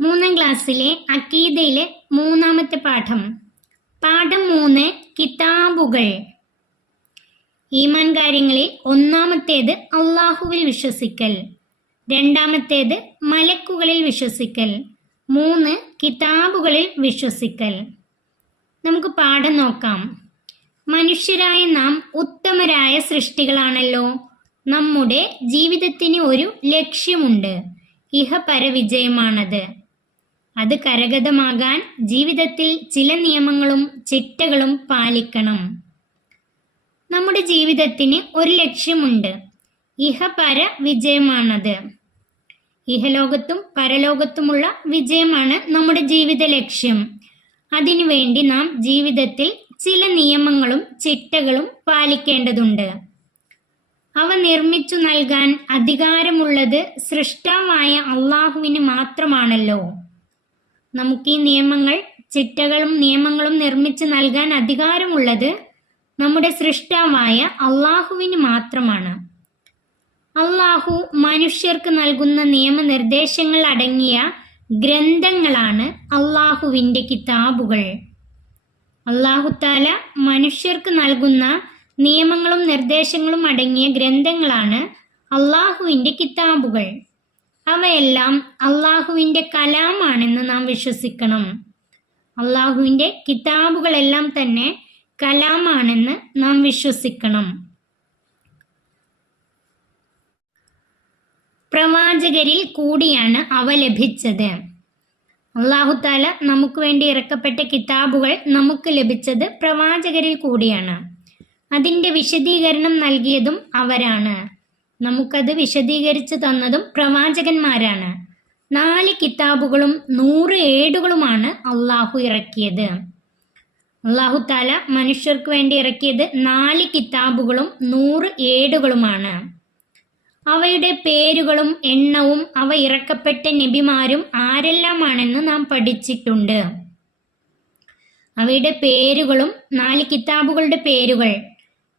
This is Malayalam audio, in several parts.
മൂന്നാം ക്ലാസ്സിലെ അക്കീദയിലെ മൂന്നാമത്തെ പാഠം. പാഠം 3, കിതാബുകൾ. ഈമാൻ കാര്യങ്ങളിൽ ഒന്നാമത്തേത് അള്ളാഹുവിൽ വിശ്വസിക്കൽ, രണ്ടാമത്തേത് മലക്കുകളിൽ വിശ്വസിക്കൽ, 3 കിതാബുകളിൽ വിശ്വസിക്കൽ. നമുക്ക് പാഠം നോക്കാം. മനുഷ്യരായ നാം ഉത്തമരായ സൃഷ്ടികളാണല്ലോ. നമ്മുടെ ജീവിതത്തിന് ഒരു ലക്ഷ്യമുണ്ട്. ഇഹപര വിജയമാണത്. അത് കരഗതമാകാൻ ജീവിതത്തിൽ ചില നിയമങ്ങളും ചിട്ടകളും പാലിക്കണം. നമ്മുടെ ജീവിതത്തിന് ഒരു ലക്ഷ്യമുണ്ട്. ഇഹപര വിജയമാണത്. ഇഹലോകത്തും പരലോകത്തുമുള്ള വിജയമാണ് നമ്മുടെ ജീവിത ലക്ഷ്യം. അതിനുവേണ്ടി നാം ജീവിതത്തിൽ ചില നിയമങ്ങളും ചിട്ടകളും പാലിക്കേണ്ടതുണ്ട്. അവ നിർമ്മിച്ചു നൽകാൻ അധികാരമുള്ളത് സൃഷ്ടാവായ അള്ളാഹുവിന് മാത്രമാണല്ലോ. നമുക്ക് ഈ നിയമങ്ങൾ, ചിട്ടകളും നിയമങ്ങളും നിർമ്മിച്ചു നൽകാൻ അധികാരമുള്ളത് നമ്മുടെ സൃഷ്ടാവായ അള്ളാഹുവിന് മാത്രമാണ്. അള്ളാഹു മനുഷ്യർക്ക് നൽകുന്ന നിയമനിർദ്ദേശങ്ങൾ അടങ്ങിയ ഗ്രന്ഥങ്ങളാണ് അള്ളാഹുവിൻ്റെ കിതാബുകൾ. അള്ളാഹുത്താല മനുഷ്യർക്ക് നൽകുന്ന നിയമങ്ങളും നിർദ്ദേശങ്ങളും അടങ്ങിയ ഗ്രന്ഥങ്ങളാണ് അള്ളാഹുവിൻ്റെ കിതാബുകൾ. അവയെല്ലാം അള്ളാഹുവിൻ്റെ കലാമാണെന്ന് നാം വിശ്വസിക്കണം. അള്ളാഹുവിൻ്റെ കിതാബുകളെല്ലാം തന്നെ കലാമാണെന്ന് നാം വിശ്വസിക്കണം. പ്രവാചകരിൽ കൂടിയാണ് അവ ലഭിച്ചത്. അള്ളാഹുത്താല നമുക്ക് വേണ്ടി ഇറക്കപ്പെട്ട കിതാബുകൾ നമുക്ക് ലഭിച്ചത് പ്രവാചകരിൽ കൂടിയാണ്. അതിൻ്റെ വിശദീകരണം നൽകിയതും അവരാണ്. നമുക്കത് വിശദീകരിച്ചു തന്നതും പ്രവാചകന്മാരാണ്. 4 കിതാബുകളും 100 ഏടുകളുമാണ് അള്ളാഹു ഇറക്കിയത്. അള്ളാഹുത്താല മനുഷ്യർക്ക് വേണ്ടി ഇറക്കിയത് 4 കിതാബുകളും 100 ഏടുകളുമാണ്. അവയുടെ പേരുകളും എണ്ണവും അവ ഇറക്കപ്പെട്ട നബിമാരും ആരെല്ലാമാണെന്ന് നാം പഠിച്ചിട്ടുണ്ട്. അവയുടെ പേരുകളും 4 കിതാബുകളുടെ പേരുകൾ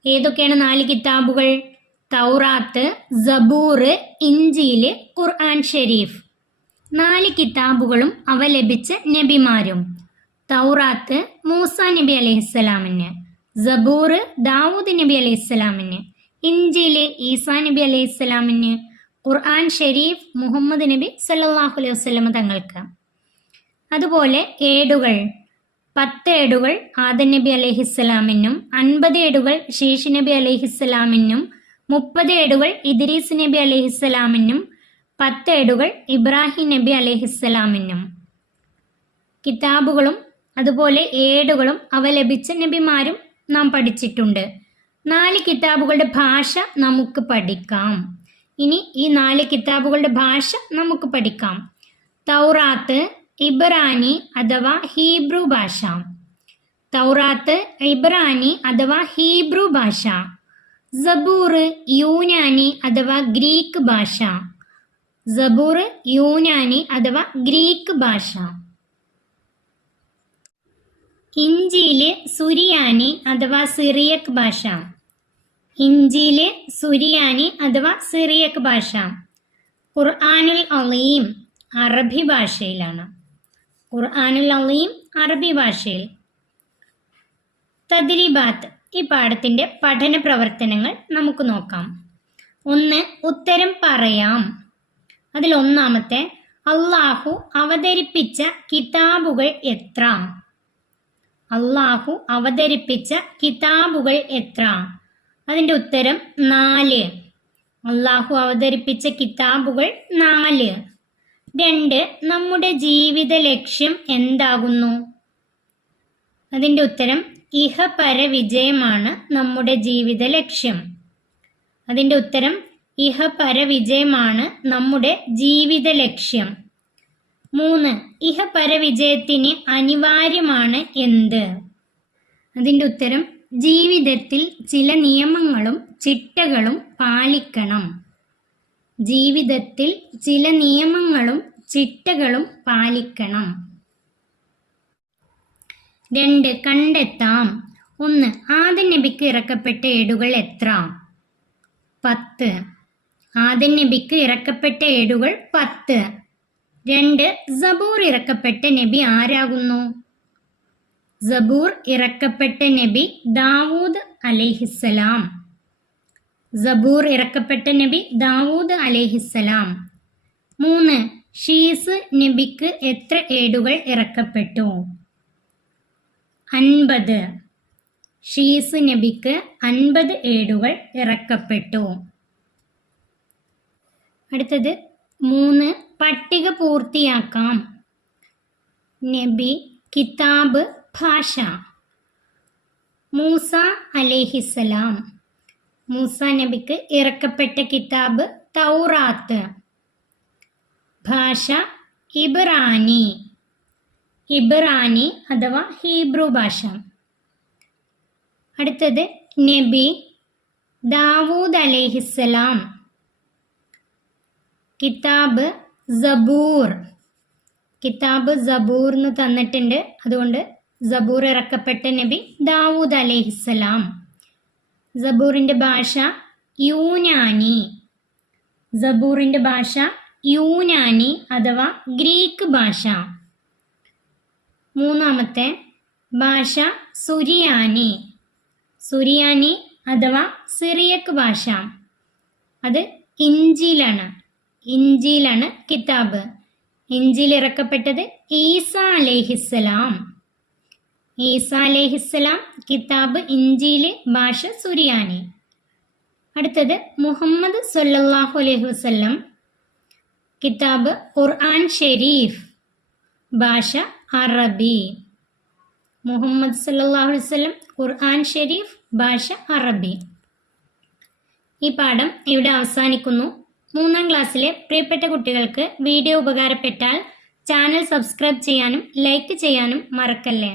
ഏതൊക്കെയാണ്? 4 കിതാബുകൾ: തൗറാത്ത്, സബൂർ, ഇഞ്ചീൽ, ഖുർആൻ ഷരീഫ്. 4 കിതാബുകളും അവ ലഭിച്ച നബിമാരും. തൗറാത്ത് മൂസാ നബി അലൈഹിസ്സലാമിന്, സബൂർ ദാവൂദ് നബി അലൈഹിസ്സലാമിന്, ഇഞ്ചീൽ ഈസാ നബി അലൈഹിസ്സലാമിന്, ഖുർആൻ ഷരീഫ് മുഹമ്മദ് നബി സല്ലല്ലാഹു അലൈഹി വസല്ലം തങ്ങൾക്ക്. അതുപോലെ ഏടുകൾ: 10 ഏടുകൾ ആദം നബി അലൈഹിസ്സലാമിനും, 50 ഏടുകൾ ശീഷ് നബി അലൈഹിസ്സലാമിനും, 30 ഏടുകൾ ഇദ്രീസ് നബി അലൈഹിസ്സലാമിനും, 10 ഏടുകൾ ഇബ്രാഹിം നബി അലൈഹിസ്സലാമിനും. കിതാബുകളും അതുപോലെ ഏടുകളും അവ ലഭിച്ച നബിമാരും നാം പഠിച്ചിട്ടുണ്ട്. 4 കിതാബുകളുടെ ഭാഷ നമുക്ക് പഠിക്കാം. ഇനി ഈ 4 കിതാബുകളുടെ ഭാഷ നമുക്ക് പഠിക്കാം. തൗറാത്ത് ഇബ്രാനി അഥവാ ഹീബ്രു ഭാഷ. തൗറാത്ത് ഇബ്രാനി അഥവാ ഹീബ്രു ഭാഷ. സബൂർ യൂനാനി അഥവാ ഗ്രീക്ക് ഭാഷ. സബൂർ യൂനാനി അഥവാ ഗ്രീക്ക് ഭാഷ. ഇഞ്ചീല് സുറിയാനി അഥവാ സിറിയക് ഭാഷ. ഇഞ്ചീല് സുറിയാനി അഥവാ സിറിയക് ഭാഷ. ഖുർആനുൽ അലീം അറബി ഭാഷയിലാണ്. ഖുർആനുൽ അലീം അറബി ഭാഷയിൽ. തദ്രീബാത്ത്, ഈ പാഠത്തിൻ്റെ പഠന പ്രവർത്തനങ്ങൾ നമുക്ക് നോക്കാം. 1. ഉത്തരം പറയാം. അതിൽ ഒന്നാമത്തെ, അള്ളാഹു അവതരിപ്പിച്ച കിതാബുകൾ എത്ര? അള്ളാഹു അവതരിപ്പിച്ച കിതാബുകൾ എത്ര? അതിൻ്റെ ഉത്തരം 4. അള്ളാഹു അവതരിപ്പിച്ച കിതാബുകൾ 4. 2. നമ്മുടെ ജീവിത ലക്ഷ്യം എന്താകുന്നു? അതിൻ്റെ ഉത്തരം ഇഹപര വിജയമാണ് നമ്മുടെ ജീവിത ലക്ഷ്യം. അതിൻ്റെ ഉത്തരം ഇഹപര വിജയമാണ് നമ്മുടെ ജീവിത ലക്ഷ്യം. 3. ഇഹപര വിജയത്തിന് അനിവാര്യമാണ് എന്ത്? അതിൻ്റെ ഉത്തരം ജീവിതത്തിൽ ചില നിയമങ്ങളും ചിട്ടകളും പാലിക്കണം. ജീവിതത്തിൽ ചില നിയമങ്ങളും ചിട്ടകളും പാലിക്കണം. 2. കണ്ടെത്താം. 1. ആദം നബിക്ക് ഇറക്കപ്പെട്ട ഏടുകൾ എത്ര? 10. ആദം നബിക്ക് ഇറക്കപ്പെട്ട ഏടുകൾ 10. 2. സബൂർ ഇറക്കപ്പെട്ട നബി ആരാകുന്നു? സബൂർ ഇറക്കപ്പെട്ട നബി ദാവൂദ് അലൈഹിസ്സലാം. സബൂർ ഇറക്കപ്പെട്ട നബി ദാവൂദ് അലൈഹിസ്സലാം. 3. ഷീസ് നബിക്ക് എത്ര ഏടുകൾ ഇറക്കപ്പെട്ടു? 50. ഷീസ് നബിക്ക് 50 ഏടുകൾ ഇറക്കപ്പെട്ടു. അടുത്തത് 3. പട്ടിക പൂർത്തിയാക്കാം. നബി, കിതാബ്, ഭാഷ. മൂസ അലൈഹിസ്സലാം. മൂസ നബിക്ക് ഇറക്കപ്പെട്ട കിതാബ് തൗറാത്ത്. ഭാഷ ഇബ്രാനി. ഇബ്രാനി അഥവാ ഹീബ്രു ഭാഷ. അടുത്തത് നബി ദാവൂദ് അലൈഹിസ്സലാം. കിതാബ് സബൂർ. കിതാബ് സബൂർ എന്ന് തന്നിട്ടുണ്ട്, അതുകൊണ്ട് സബൂർ ഇറക്കപ്പെട്ട നബി ദാവൂദ് അലൈഹിസ്സലാം. സബൂറിൻ്റെ ഭാഷ യൂനാനി. സബൂറിൻ്റെ ഭാഷ യൂനാനി അഥവാ ഗ്രീക്ക് ഭാഷ. 3. ഭാഷ സുറിയാനി. സുറിയാനി അഥവാ സിറിയക്ക് ഭാഷ. അത് ഇഞ്ചിയിലാണ്. ഇഞ്ചിയിലാണ് കിതാബ്. ഇഞ്ചിയിൽ ഇറക്കപ്പെട്ടത് ഈസ അലൈഹിസ്സലാം. ഈസ അലൈഹിസ്സലാം. കിതാബ് ഇഞ്ചിയിൽ, ഭാഷ സുറിയാനി. അടുത്തത് മുഹമ്മദ് സല്ലല്ലാഹു അലൈഹി വസല്ലം. കിതാബ് ഖുർആൻ ഷരീഫ്. ഭാഷ അറബി. മുഹമ്മദ് സല്ലല്ലാഹു അലൈഹി വസല്ലം ഖുർആൻ ഷരീഫ്, ഭാഷ അറബി. ഈ പാഠം ഇവിടെ അവസാനിക്കുന്നു. 3ാം ക്ലാസ്സിലെ പ്രിയപ്പെട്ട കുട്ടികൾക്ക് വീഡിയോ ഉപകാരപ്പെട്ടാൽ ചാനൽ സബ്സ്ക്രൈബ് ചെയ്യാനും ലൈക്ക് ചെയ്യാനും മറക്കല്ലേ.